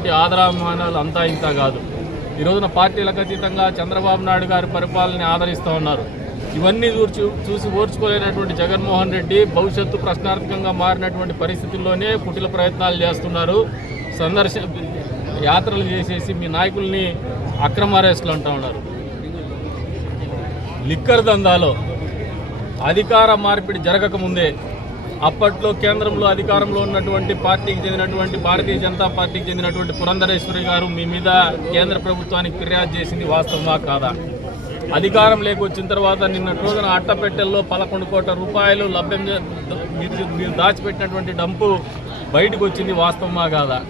ఉన్నటువంటి ఆదరాభిమానాలు అంతా ఇంత కాదు. ఈ రోజున పార్టీలకు అతీతంగా చంద్రబాబు నాయుడు గారి పరిపాలనని ఆదరిస్తూ ఉన్నారు. ఇవన్నీ చూసి ఓర్చుకోలేనటువంటి జగన్మోహన్ రెడ్డి భవిష్యత్తు ప్రశ్నార్థకంగా మారినటువంటి పరిస్థితుల్లోనే కుటిల ప్రయత్నాలు చేస్తున్నారు. యాత్రలు చేసేసి మీ నాయకుల్ని అక్రమ అరెస్టులు అంటూ ఉన్నారు. లిక్కర్ దందాలో అధికార మార్పిడి జరగకముందే అప్పట్లో కేంద్రంలో అధికారంలో ఉన్నటువంటి పార్టీకి చెందినటువంటి భారతీయ జనతా పార్టీకి చెందినటువంటి పురంధరేశ్వరి గారు మీ మీద కేంద్ర ప్రభుత్వానికి ఫిర్యాదు చేసింది వాస్తవమా కాదా? అధికారం లేకొచ్చిన తర్వాత నిన్నటి రోజున అట్టపెట్టెల్లో 11 కోట్ల రూపాయలు లభ్యం మీరు దాచిపెట్టినటువంటి డంపు బయటకు వచ్చింది వాస్తవమా కాదా?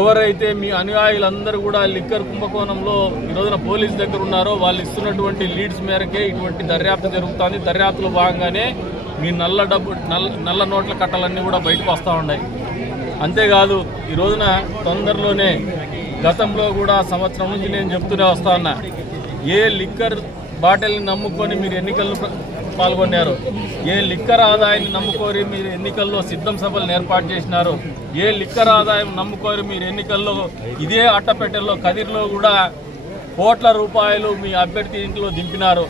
ఎవరైతే మీ అనుయాయులందరూ కూడా లిక్కర్ కుంభకోణంలో ఈ రోజున పోలీసు దగ్గర ఉన్నారో వాళ్ళు ఇస్తున్నటువంటి లీడ్స్ మేరకే ఇటువంటి దర్యాప్తు జరుగుతుంది. దర్యాప్తులో భాగంగానే మీ నల్ల నోట్ల కట్టలన్నీ కూడా బయటకు వస్తూ ఉన్నాయి. అంతేకాదు ఈ రోజున తొందరలోనే గతంలో కూడా సంవత్సరం నుంచి నేను చెప్తూనే వస్తా ఉన్నా, ఏ లిక్కర్ బాటిల్ని నమ్ముకొని మీరు ఎన్నికల్లో పాల్గొన్నారు, ఏ లిక్కర్ ఆదాయాన్ని నమ్ముకోరి మీరు ఎన్నికల్లో సిద్ధం సభలను ఏర్పాటు చేసినారు, ఏ లిక్కర్ ఆదాయం నమ్ముకోరి మీరు ఎన్నికల్లో ఇదే అట్టపెట్టెల్లో కదిర్లో కూడా కోట్ల రూపాయలు మీ అభ్యర్థి ఇంట్లో దింపినారు.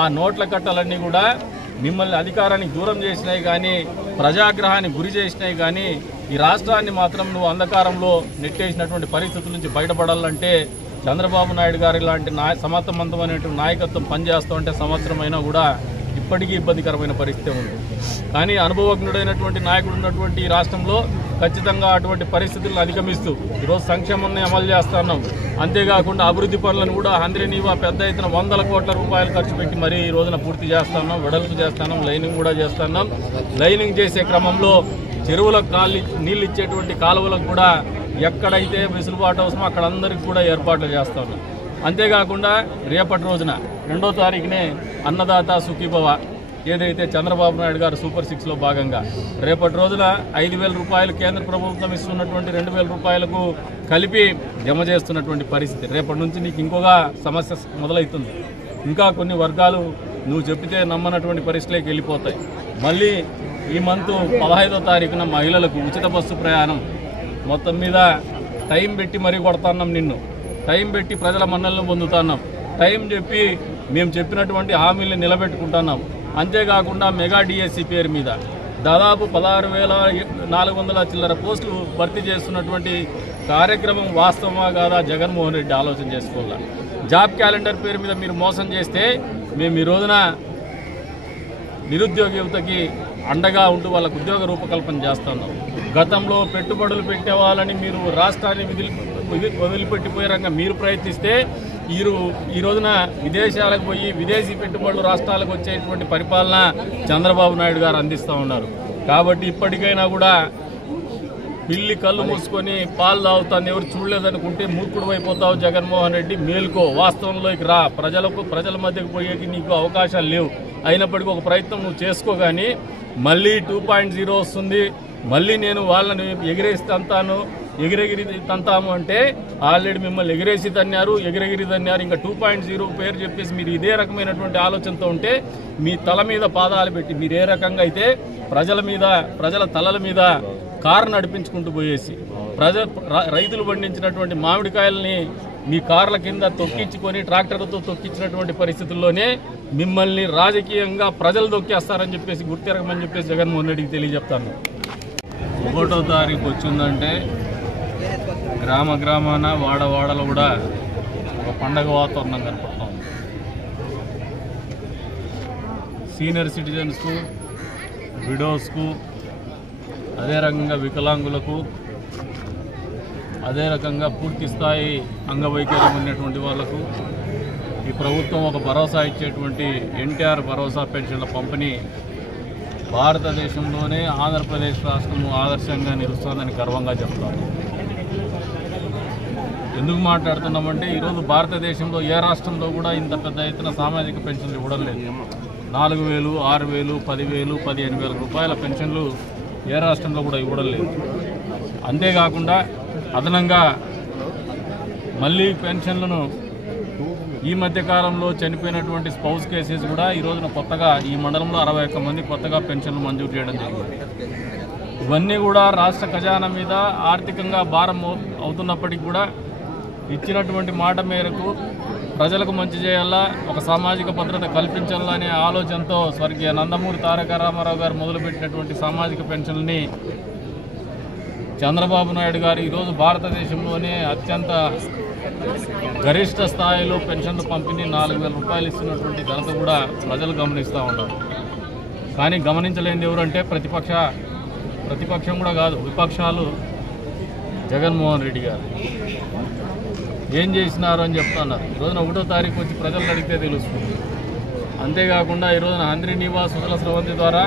ఆ నోట్ల కట్టలన్నీ కూడా మిమ్మల్ని అధికారానికి దూరం చేసినాయి కానీ ప్రజాగ్రహానికి గురి చేసినాయి కానీ ఈ రాష్ట్రాన్ని మాత్రం నువ్వు అంధకారంలో నెట్టేసినటువంటి పరిస్థితుల నుంచి బయటపడాలంటే చంద్రబాబు నాయుడు గారి లాంటి సమర్థవంతమైనటువంటి నాయకత్వం పనిచేస్తూ ఉంటే సంవత్సరమైనా కూడా ఇప్పటికీ ఇబ్బందికరమైన పరిస్థితి ఉంది. కానీ అనుభవజ్ఞుడైనటువంటి నాయకుడు ఉన్నటువంటి ఈ రాష్ట్రంలో ఖచ్చితంగా అటువంటి పరిస్థితులను అధిగమిస్తూ ఈరోజు సంక్షేమాన్ని అమలు చేస్తున్నాం. అంతేకాకుండా అభివృద్ధి పనులను కూడా అందరినీవా పెద్ద ఎత్తున 100 కోట్ల రూపాయలు ఖర్చు పెట్టి మరీ ఈ రోజున పూర్తి చేస్తున్నాం, వెడల్పు చేస్తున్నాం, లైనింగ్ కూడా చేస్తున్నాం. లైనింగ్ చేసే క్రమంలో చెరువులకు నీళ్ళు ఇచ్చేటువంటి కాలువలకు కూడా ఎక్కడైతే వెసులుబాటు అవసరమో అక్కడ అందరికీ కూడా ఏర్పాట్లు చేస్తాం. అంతేకాకుండా రేపటి రోజున 2వ తారీఖునే అన్నదాత సుఖీభవ ఏదైతే చంద్రబాబు నాయుడు గారు సూపర్ 6లో భాగంగా రేపటి రోజున 5,000 రూపాయలు కేంద్ర ప్రభుత్వం ఇస్తున్నటువంటి 2,000 రూపాయలకు కలిపి జమ చేస్తున్నటువంటి పరిస్థితి. రేపటి నుంచి నీకు ఇంకొక సమస్య మొదలవుతుంది. ఇంకా కొన్ని వర్గాలు నువ్వు చెప్పితే నమ్మనటువంటి పరిస్థితులకు వెళ్ళిపోతాయి. మళ్ళీ ఈ మంత్ 15వ తారీఖున మహిళలకు ఉచిత బస్సు ప్రయాణం మొత్తం మీద టైం పెట్టి మరీ కొడుతున్నాం. నిన్ను టైం పెట్టి ప్రజల మన్నలను పొందుతున్నాం. టైం చెప్పి మేము చెప్పినటువంటి హామీలను నిలబెట్టుకుంటున్నాం. అంతేకాకుండా మెగా డిఎస్సి పేరు మీద దాదాపు 16,400 చిల్లర పోస్టులు భర్తీ చేస్తున్నటువంటి కార్యక్రమం వాస్తవమా కాదా జగన్మోహన్ రెడ్డి ఆలోచన చేసుకోవాలి. జాబ్ క్యాలెండర్ పేరు మీద మీరు మోసం చేస్తే మేము ఈ రోజున నిరుద్యోగ యువతకి అండగా ఉంటూ వాళ్ళకు ఉద్యోగ రూపకల్పన చేస్తున్నాం. గతంలో పెట్టుబడులు పెట్టే వాళ్ళని మీరు రాష్ట్రాన్ని వదిలిపెట్టిపోయే రంగా మీరు ప్రయత్నిస్తే ఈ రోజున విదేశాలకు పోయి విదేశీ పెట్టుబడులు రాష్ట్రాలకు వచ్చేటువంటి పరిపాలన చంద్రబాబు నాయుడు గారు అందిస్తూ ఉన్నారు. కాబట్టి ఇప్పటికైనా కూడా పిల్లి కళ్ళు మూసుకొని పాలు తాగుతాను ఎవరు చూడలేదనుకుంటే మూర్ఖుడు అయిపోతావు జగన్మోహన్ రెడ్డి. మేలుకో, వాస్తవంలోకి రా, ప్రజల మధ్యకు పోయేకి నీకు అవకాశాలు లేవు. అయినప్పటికీ ఒక ప్రయత్నం నువ్వు చేసుకో. కానీ మళ్ళీ 2.0 వస్తుంది, మళ్ళీ నేను వాళ్ళని ఎగిరేసి తంతాము అంటే ఆల్రెడీ మిమ్మల్ని ఎగిరేసి తన్నారు. ఇంకా 2.0 పేరు చెప్పేసి మీరు ఇదే రకమైనటువంటి ఆలోచనతో ఉంటే మీ తల మీద పాదాలు పెట్టి మీరు ఏ రకంగా అయితే ప్రజల తలల మీద కారు నడిపించుకుంటూ పోయేసి రైతులు పండించినటువంటి మామిడికాయలని మీ కార్ల కింద తొక్కించుకొని ట్రాక్టర్లతో తొక్కించినటువంటి పరిస్థితుల్లోనే మిమ్మల్ని రాజకీయంగా ప్రజలు తొక్కేస్తారని చెప్పేసి గుర్తిరగమని చెప్పేసి జగన్మోహన్ రెడ్డికి తెలియజెప్తాను. 1వ తారీఖు వచ్చిందంటే గ్రామాన వాడవాడలో కూడా ఒక పండగ వాతావరణం కనపడుతూ ఉంది. సీనియర్ సిటిజన్స్కు, విడోస్కు, అదే రకంగా వికలాంగులకు, అదే రకంగా పూర్తి స్థాయి అంగవైకల్యం ఉన్నటువంటి వాళ్లకు ఈ ప్రభుత్వం ఒక భరోసా ఇచ్చేటువంటి ఎన్టీఆర్ భరోసా పెన్షన్ల పంపిణీ భారతదేశంలోనే ఆంధ్రప్రదేశ్ రాష్ట్రము ఆదర్శంగా నిలుస్తోందని గర్వంగా చెప్తాను. ఎందుకు మాట్లాడుతున్నామంటే ఈరోజు భారతదేశంలో ఏ రాష్ట్రంలో కూడా ఇంత పెద్ద ఎత్తున సామాజిక పెన్షన్లు ఇవ్వడం లేదు. 4,000, 6,000, 10,000, 15,000 రూపాయల పెన్షన్లు ఏ రాష్ట్రంలో కూడా ఇవ్వడం లేదు. అంతేకాకుండా అదనంగా మళ్ళీ పెన్షన్లను ఈ మధ్యకాలంలో చనిపోయినటువంటి స్పౌస్ కేసెస్ కూడా ఈ రోజున కొత్తగా ఈ మండలంలో 61 మంది కొత్తగా పెన్షన్లు మంజూరు చేయడం జరిగింది. ఇవన్నీ కూడా రాష్ట్ర ఖజానా మీద ఆర్థికంగా భారం అవుతున్నప్పటికీ కూడా ఇచ్చినటువంటి మాట మేరకు ప్రజలకు మంచి చేయాలా, ఒక సామాజిక భద్రత కల్పించాలా అనే ఆలోచనతో స్వర్గీయ నందమూరి తారక రామారావు గారు మొదలుపెట్టినటువంటి సామాజిక పెన్షన్ని చంద్రబాబు నాయుడు గారు ఈరోజు భారతదేశంలోనే అత్యంత గరిష్ట స్థాయిలో పెన్షన్లు పంపిణీ 4,000 రూపాయలు ఇస్తున్నటువంటి ఘనత కూడా ప్రజలు గమనిస్తూ ఉన్నారు. కానీ గమనించలేనిది ఎవరంటే ప్రతిపక్షం కూడా కాదు, విపక్షాలు. జగన్మోహన్ రెడ్డి గారు ఏం చేసినారు అని చెప్తున్నారు. ఈరోజున 1వ తారీఖు వచ్చి ప్రజలు అడిగితే తెలుస్తుంది. అంతేకాకుండా ఈరోజున ఆంధ్రీ నివాస్ సుజల స్రవంతి ద్వారా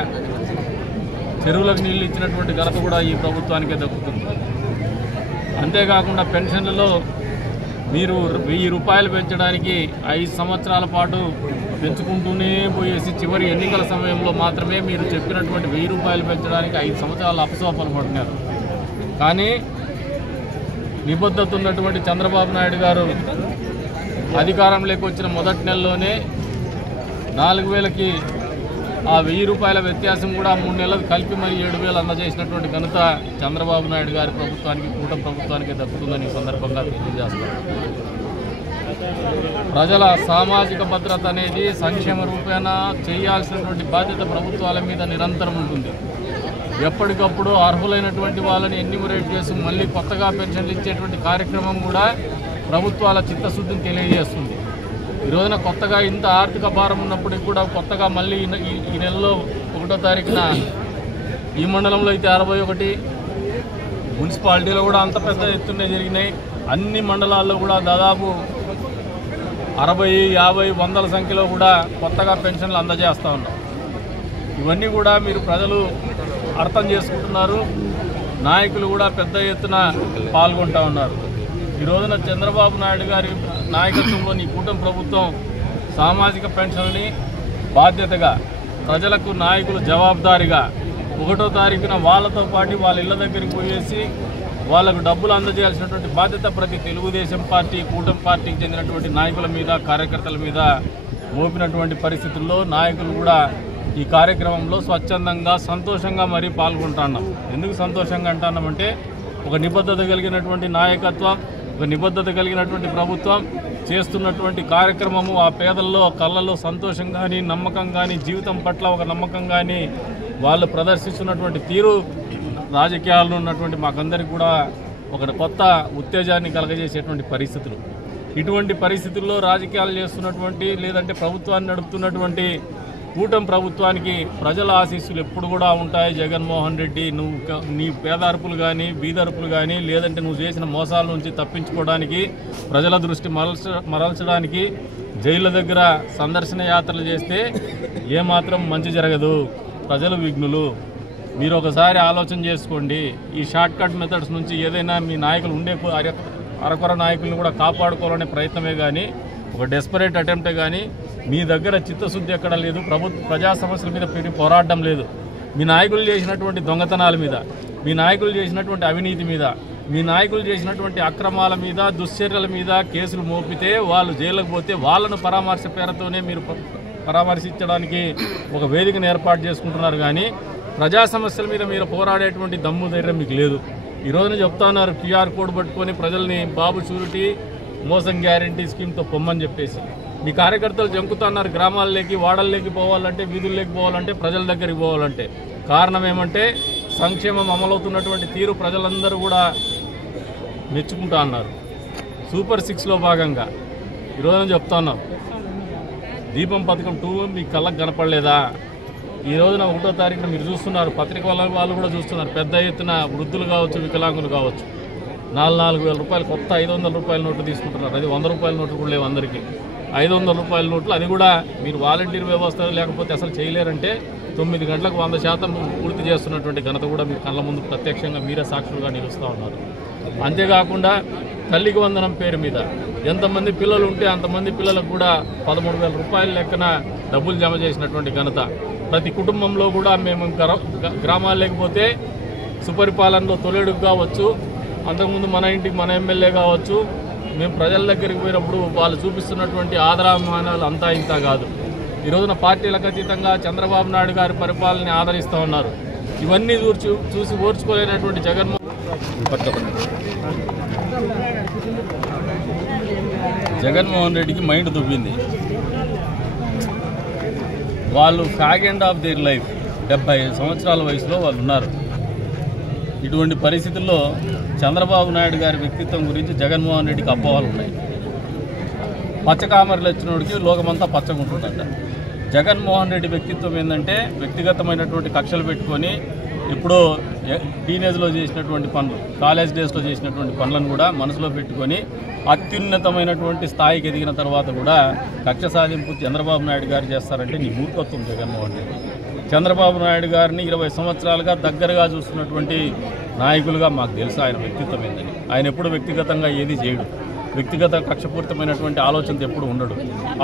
చెరువులకు నీళ్లు ఇచ్చినటువంటి ఘనత కూడా ఈ ప్రభుత్వానికే దక్కుతుంది. అంతేకాకుండా పెన్షన్లలో మీరు 1000 రూపాయలు పెంచడానికి 5 సంవత్సరాల పాటు పెంచుకుంటూనే పోయేసి చివరి ఎన్నికల సమయంలో మాత్రమే మీరు చెప్పినటువంటి 1000 రూపాయలు పెంచడానికి 5 సంవత్సరాలు అపసోపాలు పడుతున్నారు. కానీ నిబద్ధత ఉన్నటువంటి చంద్రబాబు నాయుడు గారు అధికారంలోకి వచ్చిన మొదటి నెలలోనే 4,000కి ఆ 1000 రూపాయల వ్యత్యాసం కూడా 3 నెలలకు కలిపి మరి 7,000 అందజేసినటువంటి ఘనత చంద్రబాబు నాయుడు గారి ప్రభుత్వానికి, కూటమి ప్రభుత్వానికి దక్కుతుందని ఈ సందర్భంగా తెలియజేస్తారు. ప్రజల సామాజిక భద్రత అనేది సంక్షేమ రూపేణ చేయాల్సినటువంటి బాధ్యత ప్రభుత్వాల మీద నిరంతరం ఉంటుంది. ఎప్పటికప్పుడు అర్హులైనటువంటి వాళ్ళని ఎన్యూమరేట్ చేసి మళ్ళీ కొత్తగా పెన్షన్లు ఇచ్చేటువంటి కార్యక్రమం కూడా ప్రభుత్వాల చిత్తశుద్ధిని తెలియజేస్తుంది. ఈ రోజున కొత్తగా ఇంత ఆర్థిక భారం ఉన్నప్పటికీ కూడా కొత్తగా మళ్ళీ ఈ నెలలో 1వ తారీఖున ఈ మండలంలో అయితే 61, మున్సిపాలిటీలో కూడా అంత పెద్ద ఎత్తున జరిగినాయి. అన్ని మండలాల్లో కూడా దాదాపు 60, 50, 100ల సంఖ్యలో కూడా కొత్తగా పెన్షన్లు అందజేస్తూ ఉన్నాం. ఇవన్నీ కూడా మీరు ప్రజలు అర్థం చేసుకుంటున్నారు. నాయకులు కూడా పెద్ద ఎత్తున పాల్గొంటూ ఉన్నారు. ఈ రోజున చంద్రబాబు నాయుడు గారి నాయకత్వంలోని కూటమి ప్రభుత్వం సామాజిక పెన్షన్ని బాధ్యతగా ప్రజలకు నాయకులు జవాబుదారీగా 1వ తారీఖున వాళ్ళతో పాటు వాళ్ళ ఇళ్ల దగ్గరికి పోయేసి వాళ్ళకు డబ్బులు అందజేయాల్సినటువంటి బాధ్యత ప్రతి తెలుగుదేశం పార్టీ, కూటమి పార్టీకి చెందినటువంటి నాయకుల మీద, కార్యకర్తల మీద మోపినటువంటి పరిస్థితుల్లో నాయకులు కూడా ఈ కార్యక్రమంలో స్వచ్ఛందంగా, సంతోషంగా మరీ పాల్గొంటున్నాం. ఎందుకు సంతోషంగా అంటున్నామంటే ఒక నిబద్ధత కలిగినటువంటి నాయకత్వం, ఒక నిబద్ధత కలిగినటువంటి ప్రభుత్వం చేస్తున్నటువంటి కార్యక్రమము ఆ పేదల్లో కళ్ళల్లో సంతోషం కానీ, నమ్మకం కానీ, జీవితం పట్ల ఒక నమ్మకం కానీ వాళ్ళు ప్రదర్శిస్తున్నటువంటి తీరు రాజకీయాల్లో ఉన్నటువంటి మాకందరికీ కూడా ఒక కొత్త ఉత్తేజాన్ని కలగజేసేటువంటి పరిస్థితులు. ఇటువంటి పరిస్థితుల్లో రాజకీయాలు చేస్తున్నటువంటి లేదంటే ప్రభుత్వాన్ని నడుపుతున్నటువంటి కూటమి ప్రభుత్వానికి ప్రజల ఆశీస్సులు ఎప్పుడు కూడా ఉంటాయి. జగన్మోహన్ రెడ్డి, నీ పేదార్పులు కానీ, బీదర్పులు కానీ, లేదంటే నువ్వు చేసిన మోసాల నుంచి తప్పించుకోవడానికి, ప్రజల దృష్టి మరల్చడానికి జైళ్ళ దగ్గర సందర్శన యాత్రలు చేస్తే ఏమాత్రం మంచి జరగదు. ప్రజలు విఘ్నులు. మీరు ఒకసారి ఆలోచన చేసుకోండి. ఈ షార్ట్ కట్ మెథడ్స్ నుంచి ఏదైనా మీ నాయకులు ఉండే అరకొర నాయకులను కూడా కాపాడుకోవాలనే ప్రయత్నమే కానీ, ఒక డెస్పరేట్ అటెంప్టే కానీ మీ దగ్గర చిత్తశుద్ధి ఎక్కడ లేదు. ప్రజా సమస్యల మీద పోరాడడం లేదు. మీ నాయకులు చేసినటువంటి దొంగతనాల మీద, మీ నాయకులు చేసినటువంటి అవినీతి మీద, మీ నాయకులు చేసినటువంటి అక్రమాల మీద, దుశ్చర్యల మీద కేసులు మోపితే వాళ్ళు జైలుకు పోతే వాళ్ళను పరామర్శ పేరుతోనే మీరు పరామర్శించడానికి ఒక వేదికను ఏర్పాటు చేసుకుంటున్నారు. కానీ ప్రజా సమస్యల మీద మీరు పోరాడేటువంటి దమ్ము ధైర్యం మీకు లేదు. ఈ రోజున చెప్తా ఉన్నారు QR కోడ్ పట్టుకొని ప్రజల్ని బాబు షూరిటీ మోసం గ్యారంటీ స్కీమ్తో పొమ్మని చెప్పేసి మీ కార్యకర్తలు జంకుతున్నారు. గ్రామాల్లోకి, వాడల్లోకి పోవాలంటే, వీధుల్లోకి పోవాలంటే, ప్రజల దగ్గరికి పోవాలంటే కారణం ఏమంటే సంక్షేమం అమలవుతున్నటువంటి తీరు ప్రజలందరూ కూడా మెచ్చుకుంటా అన్నారు. సూపర్ 6లో భాగంగా ఈరోజు చెప్తా ఉన్నాం, దీపం పథకం 2 మీ కళ్ళకు కనపడలేదా? ఈ రోజున 1వ తారీఖున మీరు చూస్తున్నారు, పత్రిక వాళ్ళు కూడా చూస్తున్నారు, పెద్ద ఎత్తున వృద్ధులు కావచ్చు, వికలాంగులు కావచ్చు 4,000 రూపాయలు కొత్త 500 రూపాయల నోట్లు తీసుకుంటున్నారు. అది 100 రూపాయల నోట్లు కూడా లేవు అందరికీ. 500 రూపాయల నోట్లు, అది కూడా మీరు వాలంటీర్ వ్యవస్థ లేకపోతే అసలు చేయలేరంటే 9 గంటలకు 100% పూర్తి చేస్తున్నటువంటి ఘనత కూడా మీ కళ్ళ ముందు ప్రత్యక్షంగా మీరే సాక్షులుగా నిలుస్తూ ఉన్నారు. అంతేకాకుండా తల్లికి వందనం పేరు మీద ఎంతమంది పిల్లలు ఉంటే అంతమంది పిల్లలకు కూడా 13,000 రూపాయల లెక్కన డబ్బులు జమ చేసినటువంటి ఘనత. ప్రతి కుటుంబంలో కూడా మేము గ్రామాలు లేకపోతే సుపరిపాలనలో తొలెడుగు కావచ్చు, అంతకుముందు మన ఇంటికి మన ఎమ్మెల్యే కావచ్చు, మేము ప్రజల దగ్గరికి పోయినప్పుడు వాళ్ళు చూపిస్తున్నటువంటి ఆదరాభిమానాలు అంతా ఇంత కాదు. ఈ రోజున పార్టీలకు అతీతంగా చంద్రబాబు నాయుడు గారి పరిపాలనని ఆదరిస్తూ ఉన్నారు. ఇవన్నీ చూసి ఓర్చుకోలేనటువంటి జగన్మోహన్ రెడ్డికి మైండ్ దుబ్బింది. వాళ్ళు fag end of their life 75 సంవత్సరాల వయసులో వాళ్ళు ఉన్నారు. ఇటువంటి పరిస్థితుల్లో చంద్రబాబు నాయుడు గారి వ్యక్తిత్వం గురించి జగన్మోహన్ రెడ్డికి అపోహలు ఉన్నాయి. పచ్చకామర్లు వచ్చినోడికి లోకమంతా పచ్చగుంటుందంట. జగన్మోహన్ రెడ్డి వ్యక్తిత్వం ఏంటంటే వ్యక్తిగతమైనటువంటి కక్షలు పెట్టుకొని ఇప్పుడు టీనేజ్లో చేసినటువంటి పనులు, కాలేజ్ డేస్లో చేసినటువంటి పనులను కూడా మనసులో పెట్టుకొని అత్యున్నతమైనటువంటి స్థాయికి ఎదిగిన తర్వాత కూడా కక్ష సాధింపు చంద్రబాబు నాయుడు గారు చేస్తారంటే నీ మూర్ఖత్వం జగన్మోహన్ రెడ్డి. చంద్రబాబు నాయుడు గారిని 20 సంవత్సరాలుగా దగ్గరగా చూస్తున్నటువంటి నాయకులుగా మాకు తెలుసు ఆయన వ్యక్తిత్వం ఏందని. ఆయన ఎప్పుడు వ్యక్తిగతంగా ఏది చేయడు, వ్యక్తిగత కక్షపూరితమైనటువంటి ఆలోచనతో ఎప్పుడు ఉండడు.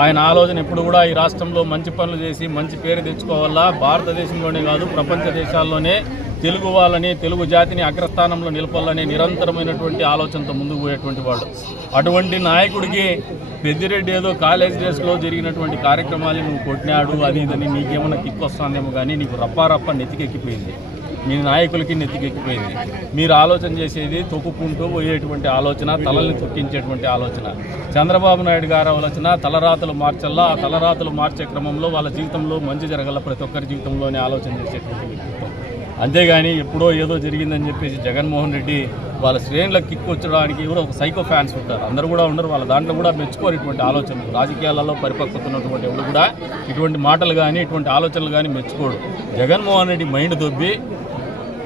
ఆయన ఆలోచన ఎప్పుడు కూడా ఈ రాష్ట్రంలో మంచి పనులు చేసి మంచి పేరు తెచ్చుకోవాలా, భారతదేశంలోనే కాదు ప్రపంచ దేశాల్లోనే తెలుగు వాళ్ళని, తెలుగు జాతిని అగ్రస్థానంలో నిలపాలని నిరంతరమైనటువంటి ఆలోచనతో ముందుకు పోయేటువంటి వాడు. అటువంటి నాయకుడికి పెద్దిరెడ్డి ఏదో కాలేజ్ డేస్లో జరిగినటువంటి కార్యక్రమాలు నువ్వు కొట్టినాడు అది ఇదని నీకేమన్నా కిక్ వస్తుందేమో కానీ నీకు రప్పారప్ప నెత్తికెక్కిపోయింది, మీ నాయకులకి నెత్తికెక్కిపోయింది. మీరు ఆలోచన చేసేది తొక్కుకుంటూ పోయేటువంటి ఆలోచన, తలల్ని తొక్కించేటువంటి ఆలోచన. చంద్రబాబు నాయుడు గారు ఆలోచన తలరాతలు మార్చల్లా, ఆ తలరాతలు మార్చే క్రమంలో వాళ్ళ జీవితంలో మంచి జరగల, ప్రతి ఒక్కరి జీవితంలోనే ఆలోచన చేసేటువంటి వ్యక్తిత్వం. అంతేగాని ఎప్పుడో ఏదో జరిగిందని చెప్పేసి జగన్మోహన్ రెడ్డి వాళ్ళ శ్రేణులకు కిక్ వచ్చడానికి కూడా ఒక సైకో ఫ్యాన్స్ ఉంటారు, అందరూ కూడా ఉండరు. వాళ్ళ దాంట్లో కూడా మెచ్చుకోరు ఇటువంటి ఆలోచనలు. రాజకీయాలలో పరిపక్వత ఉన్నటువంటి ఎవరు కూడా ఇటువంటి మాటలు కానీ ఇటువంటి ఆలోచనలు కానీ మెచ్చుకోడు. జగన్మోహన్ రెడ్డి మైండ్ దొబ్బి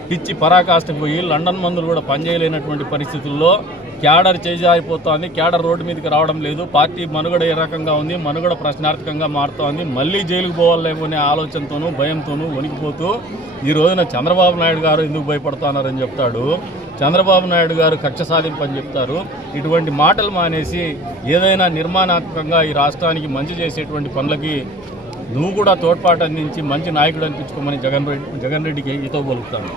పిచ్చి పరాకాష్ఠకు పోయి లండన్ మందులు కూడా పనిచేయలేనటువంటి పరిస్థితుల్లో క్యాడర్ చేజారిపోతోంది, క్యాడర్ రోడ్డు మీదకి రావడం లేదు, పార్టీ మనుగడ ఏ రకంగా ఉంది, మనుగడ ప్రశ్నార్థకంగా మారుతోంది, మళ్ళీ జైలుకు పోవాలేమో అనే ఆలోచనతోనూ భయంతోనూ వణికిపోతూ ఈ రోజున చంద్రబాబు నాయుడు గారు ఎందుకు భయపడుతున్నారని చెప్తాడు, చంద్రబాబు నాయుడు గారు కక్ష సాధింపు అని చెప్తారు. ఇటువంటి మాటలు మానేసి ఏదైనా నిర్మాణాత్మకంగా ఈ రాష్ట్రానికి మంచి చేసేటువంటి పనులకి నువ్వు కూడా తోడ్పాటు అందించి మంచి నాయకుడు అనిపించుకోమని జగన్ రెడ్డికి ఈతో పలుకుతాను.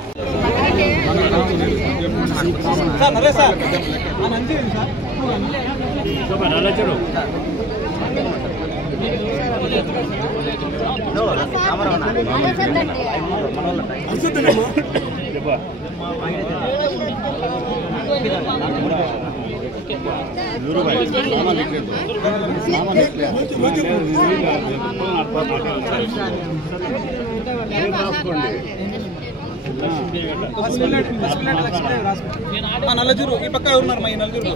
నల్లజూరు ఈ పక్క ఎవరున్నారు మా నల్లజూరు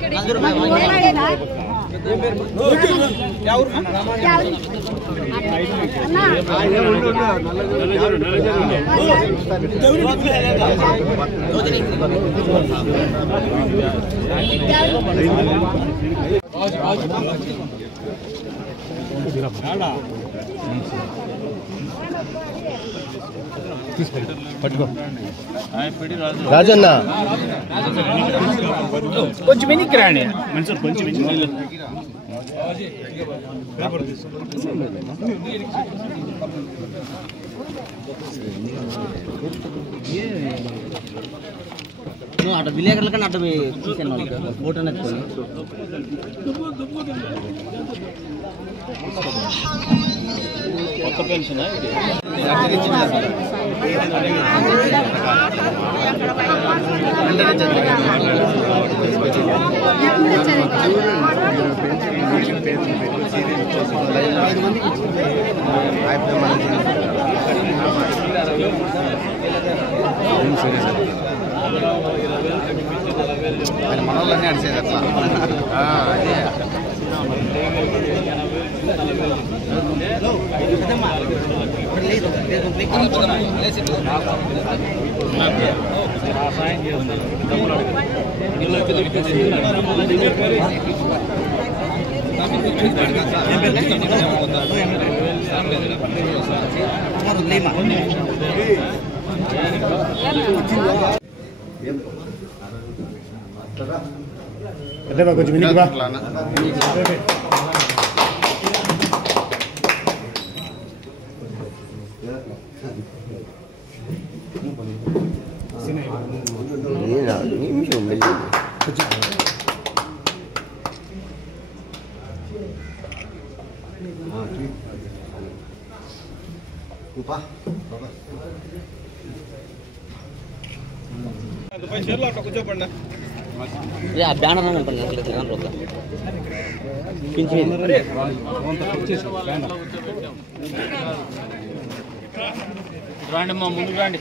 పట్టుకో రాజన్న కొంచెం వెనక్కి రాండి మంచి కొంచెం అటు విలేకరుల కన్నా అటు చూసాను వాళ్ళకి ఫోటో నచ్చుకొని కొత్త పెన్షన్ మనోళ్ళన్నీ అడిచేది అట్లా అదే కొంచెం చీరలో అట్లా కూర్చోపండి. ఆ బ్యానర్ కనపడలేదు ఒక పింఛన్ రండి మా ముందు రండి.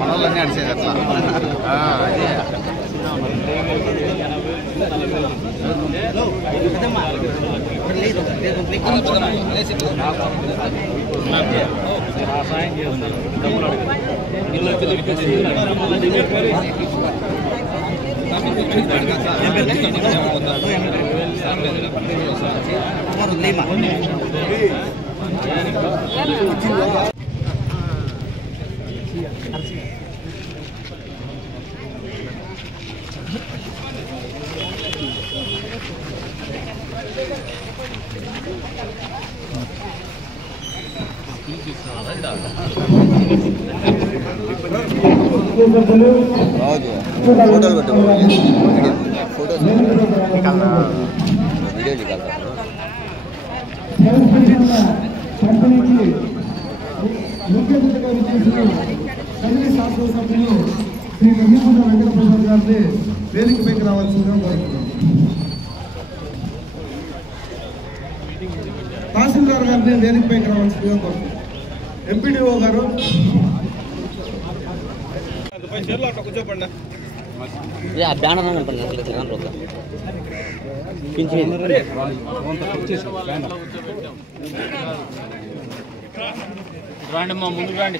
మనోళ్ళన్నీ అడిచేది అట్లా అదే ఫోటోలు పెట్టు ఫోటోస్ వీడియో శాసనసభ్యులు శ్రీ వెంకటేశ్వర వెంకటప్రసాద్ గారిని వేదికపైకి రావాల్సిందిగా కోరుతున్నాం. తహసీల్దార్ గారిని వేదికపైకి రావాల్సిందిగా కోరుతున్నాం. ఎంపీడీఓ గారు చీరలో అట్లా కూర్చోపండి. ఆ బ్యానర్ కనపడలేదు ఒక పింఛన్ రండి మా ముందు రండి.